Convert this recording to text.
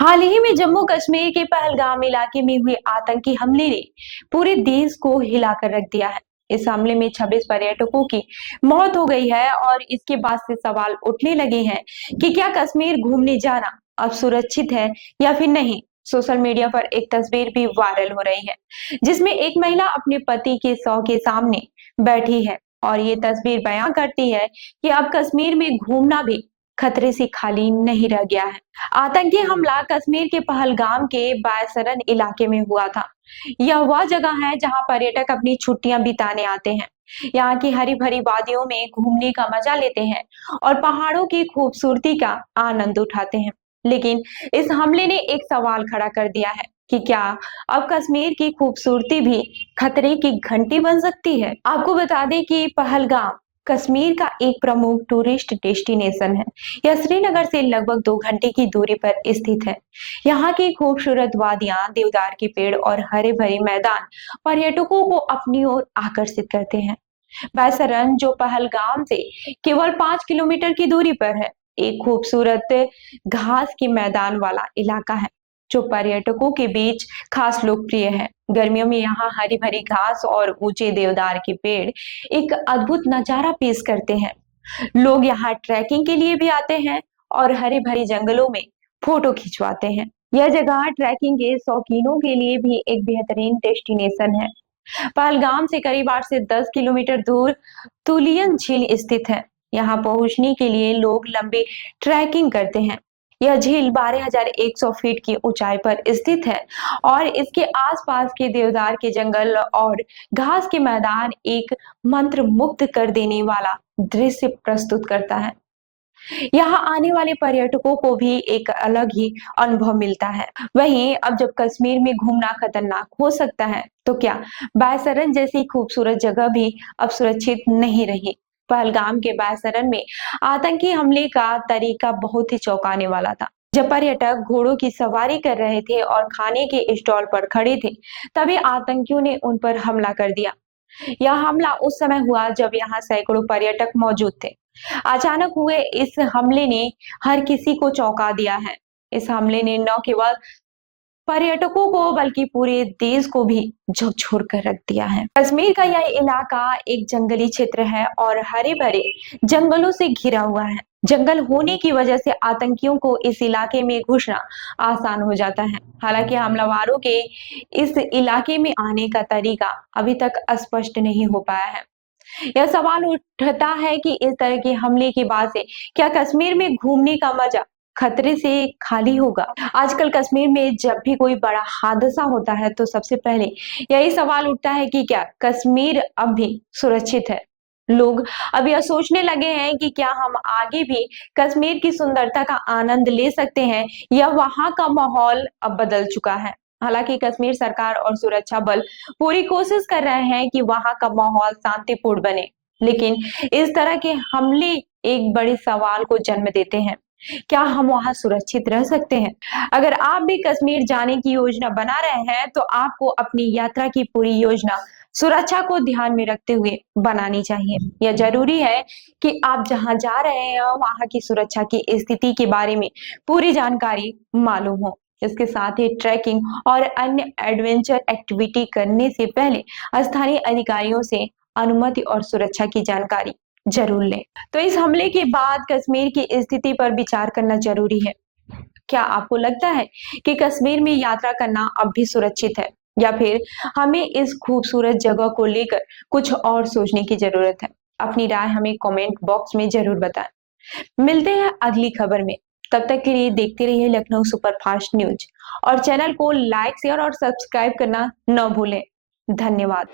हाल ही में जम्मू कश्मीर के पहलगाम इलाके में हुए आतंकी हमले ने पूरे देश को हिलाकर रख दिया है। इस हमले में 26 पर्यटकों की मौत हो गई है और इसके बाद से सवाल उठने लगे हैं कि क्या कश्मीर घूमने जाना अब सुरक्षित है या फिर नहीं। सोशल मीडिया पर एक तस्वीर भी वायरल हो रही है जिसमें एक महिला अपने पति के शव के सामने बैठी है और ये तस्वीर बयां करती है कि अब कश्मीर में घूमना भी खतरे से खाली नहीं रह गया है। आतंकी हमला कश्मीर के पहलगाम के बायसरन इलाके में हुआ था। यह वह जगह है जहां पर्यटक अपनी छुट्टियां बिताने आते हैं। यहाँ की हरी भरी वादियों में घूमने का मजा लेते हैं और पहाड़ों की खूबसूरती का आनंद उठाते हैं। लेकिन इस हमले ने एक सवाल खड़ा कर दिया है कि क्या अब कश्मीर की खूबसूरती भी खतरे की घंटी बन सकती है। आपको बता दें कि पहलगाम कश्मीर का एक प्रमुख टूरिस्ट डेस्टिनेशन है। यह श्रीनगर से लगभग 2 घंटे की दूरी पर स्थित है। यहाँ की खूबसूरत वादियां, देवदार के पेड़ और हरे भरे मैदान पर्यटकों को अपनी ओर आकर्षित करते हैं। बैसरन जो पहलगाम से केवल 5 किलोमीटर की दूरी पर है, एक खूबसूरत घास के मैदान वाला इलाका है जो पर्यटकों के बीच खास लोकप्रिय है। गर्मियों में यहाँ हरी भरी घास और ऊंचे देवदार के पेड़ एक अद्भुत नजारा पेश करते हैं। लोग यहाँ ट्रैकिंग के लिए भी आते हैं और हरे भरे जंगलों में फोटो खिंचवाते हैं। यह जगह ट्रैकिंग के शौकीनों के लिए भी एक बेहतरीन डेस्टिनेशन है। पहलगाम से करीब 8 से 10 किलोमीटर दूर तुलियन झील स्थित है। यहाँ पहुंचने के लिए लोग लंबी ट्रैकिंग करते हैं। यह झील 12,100 फीट की ऊंचाई पर स्थित है और इसके आसपास के देवदार के जंगल और घास के मैदान एक मंत्र मुग्ध कर देने वाला दृश्य प्रस्तुत करता है। यहाँ आने वाले पर्यटकों को भी एक अलग ही अनुभव मिलता है। वहीं अब जब कश्मीर में घूमना खतरनाक हो सकता है, तो क्या बायसरन जैसी खूबसूरत जगह भी अब सुरक्षित नहीं रही। पहलगाम के बायसरन में आतंकी हमले का तरीका बहुत ही चौंकाने वाला था। जब पर्यटक घोड़ों की सवारी कर रहे थे और खाने के स्टॉल पर खड़े थे, तभी आतंकियों ने उन पर हमला कर दिया। यह हमला उस समय हुआ जब यहाँ सैकड़ों पर्यटक मौजूद थे। अचानक हुए इस हमले ने हर किसी को चौंका दिया है। इस हमले ने न केवल पर्यटकों को बल्कि पूरे देश को भी झकझोर कर रख दिया है। कश्मीर का यह इलाका एक जंगली क्षेत्र है और हरे भरे जंगलों से घिरा हुआ है। जंगल होने की वजह से आतंकियों को इस इलाके में घुसना आसान हो जाता है। हालांकि हमलावरों के इस इलाके में आने का तरीका अभी तक स्पष्ट नहीं हो पाया है। यह सवाल उठता है कि इस तरह के हमले के बाद से क्या कश्मीर में घूमने का मजा खतरे से खाली होगा। आजकल कश्मीर में जब भी कोई बड़ा हादसा होता है तो सबसे पहले यही सवाल उठता है कि क्या कश्मीर अब भी सुरक्षित है। लोग अब यह सोचने लगे हैं कि क्या हम आगे भी कश्मीर की सुंदरता का आनंद ले सकते हैं या वहां का माहौल अब बदल चुका है। हालांकि कश्मीर सरकार और सुरक्षा बल पूरी कोशिश कर रहे हैं कि वहां का माहौल शांतिपूर्ण बने, लेकिन इस तरह के हमले एक बड़े सवाल को जन्म देते हैं। क्या हम वहां सुरक्षित रह सकते हैं? अगर आप भी कश्मीर जाने की योजना बना रहे हैं तो आपको अपनी यात्रा की पूरी योजना सुरक्षा को ध्यान में रखते हुए बनानी चाहिए। यह जरूरी है कि आप जहां जा रहे हैं वहां की सुरक्षा की स्थिति के बारे में पूरी जानकारी मालूम हो। इसके साथ ही ट्रैकिंग और अन्य एडवेंचर एक्टिविटी करने से पहले स्थानीय अधिकारियों से अनुमति और सुरक्षा की जानकारी जरूर लें। तो इस हमले के बाद कश्मीर की स्थिति पर विचार करना जरूरी है। क्या आपको लगता है कि कश्मीर में यात्रा करना अब भी सुरक्षित है या फिर हमें इस खूबसूरत जगह को लेकर कुछ और सोचने की जरूरत है? अपनी राय हमें कमेंट बॉक्स में जरूर बताएं। मिलते हैं अगली खबर में। तब तक के लिए देखते रहिए लखनऊ सुपरफास्ट न्यूज और चैनल को लाइक, शेयर और सब्सक्राइब करना न भूलें। धन्यवाद।